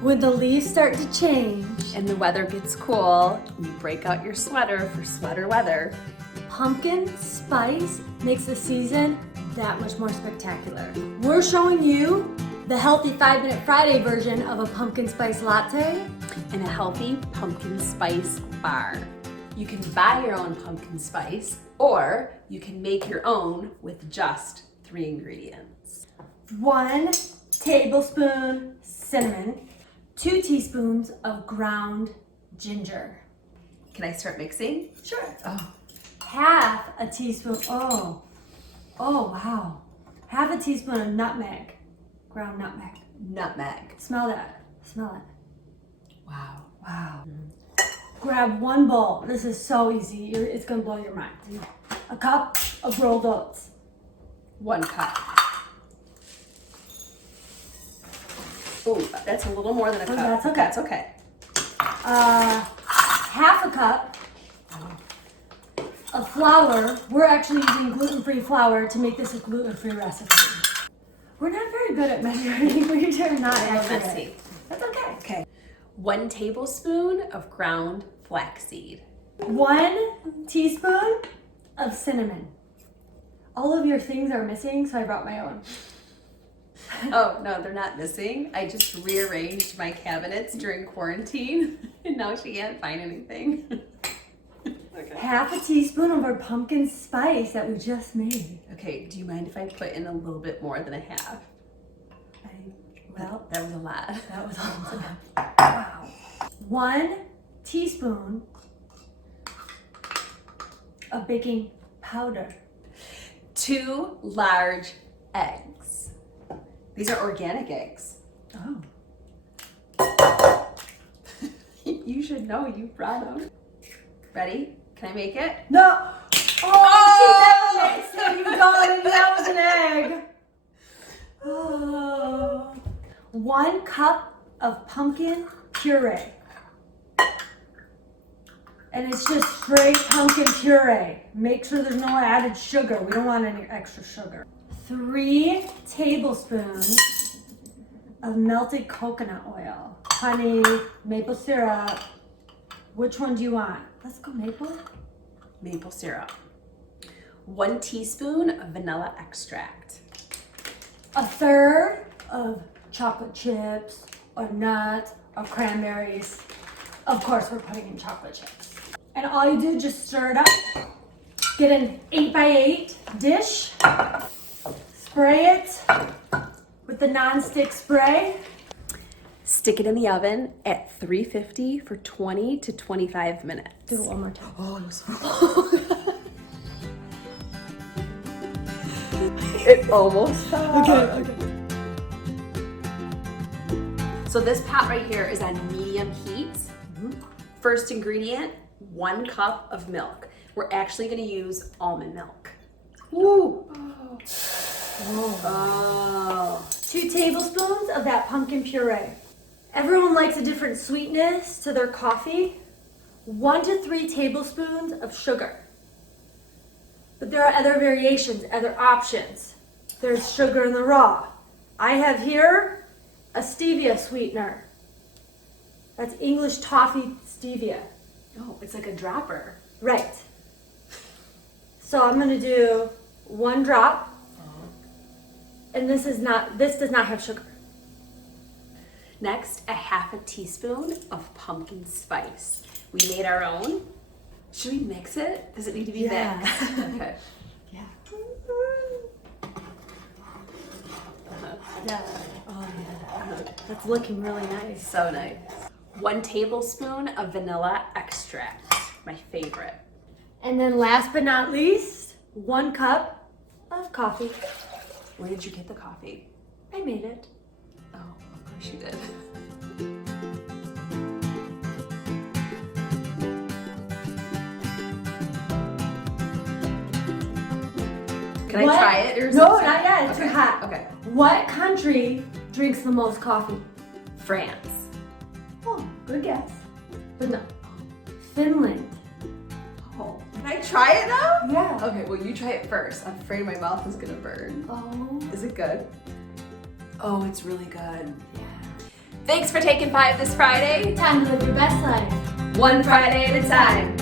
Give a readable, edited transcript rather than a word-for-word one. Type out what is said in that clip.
When the leaves start to change and the weather gets cool, you break out your sweater for sweater weather. Pumpkin spice makes the season that much more spectacular. We're showing you the healthy 5-Minute Friday version of a pumpkin spice latte and a healthy pumpkin spice bar. You can buy your own pumpkin spice, or you can make your own with just 3 ingredients. 1 tablespoon cinnamon, 2 teaspoons of ground ginger. Can I start mixing? Sure. Oh. Half a teaspoon, oh wow. Half a teaspoon of nutmeg, ground nutmeg. Nutmeg. Smell that, smell it. Wow. Wow. Grab 1 bowl. This is so easy. It's gonna blow your mind. A cup of rolled oats. 1 cup. Oh, that's a little more than a cup. That's okay. That's okay. Half a cup of flour. We're actually using gluten-free flour to make this a gluten-free recipe. We're not very good at measuring. We're not accurate. Messy. That's okay. Okay. 1 tablespoon of ground flaxseed. 1 teaspoon of cinnamon. All of your things are missing, so I brought my own. Oh, no, they're not missing. I just rearranged my cabinets during quarantine, and now she can't find anything. Okay. Half a teaspoon of our pumpkin spice that we just made. Okay, do you mind if I put in a little bit more than a half? Well, that was a lot. that was awesome. Wow. 1 teaspoon of baking powder. 2 large eggs. These are organic eggs. Oh. You should know, you brought them. Ready? Can I make it? No! Oh! She never makes it! You got it! That was an egg! Oh. 1 cup of pumpkin puree. And it's just straight pumpkin puree. Make sure there's no added sugar. We don't want any extra sugar. 3 tablespoons of melted coconut oil. Honey, maple syrup. Which one do you want? Let's go maple. Maple syrup. 1 teaspoon of vanilla extract. 1/3 of chocolate chips or nuts or cranberries. Of course, we're putting in chocolate chips. And all you do is just stir it up. Get an 8x8 dish. Spray it with the non-stick spray. Stick it in the oven at 350 for 20 to 25 minutes. Do it one more time. Oh, it was It almost fell. Okay. So this pot right here is on medium heat. First ingredient, 1 cup of milk. We're actually gonna use almond milk. Woo! Oh. 2 tablespoons of that pumpkin puree. Everyone likes a different sweetness to their coffee. 1 to 3 tablespoons of sugar. But there are other variations, other options. There's sugar in the raw. I have here a stevia sweetener. That's English toffee stevia. Oh, it's like a dropper. Right. So I'm gonna do 1 drop. And this does not have sugar. Next, a half a teaspoon of pumpkin spice. We made our own. Should we mix it? Does it need to be Yeah. mixed? Okay. Yeah. Yeah. Oh yeah. That's looking really nice. So nice. 1 tablespoon of vanilla extract, my favorite. And then last but not least, 1 cup of coffee. Where did you get the coffee? I made it. Oh, of course you did. Can I try it? Or is No, it not yet. It's too hot. Okay. What country drinks the most coffee? France. Oh, good guess. But no. Finland. Oh. Can I try it now? Yeah. Okay, well you try it first. I'm afraid my mouth is gonna burn. Oh. Is it good? Oh, it's really good. Yeah. Thanks for taking 5 this Friday. Time to live your best life. One Friday at a time.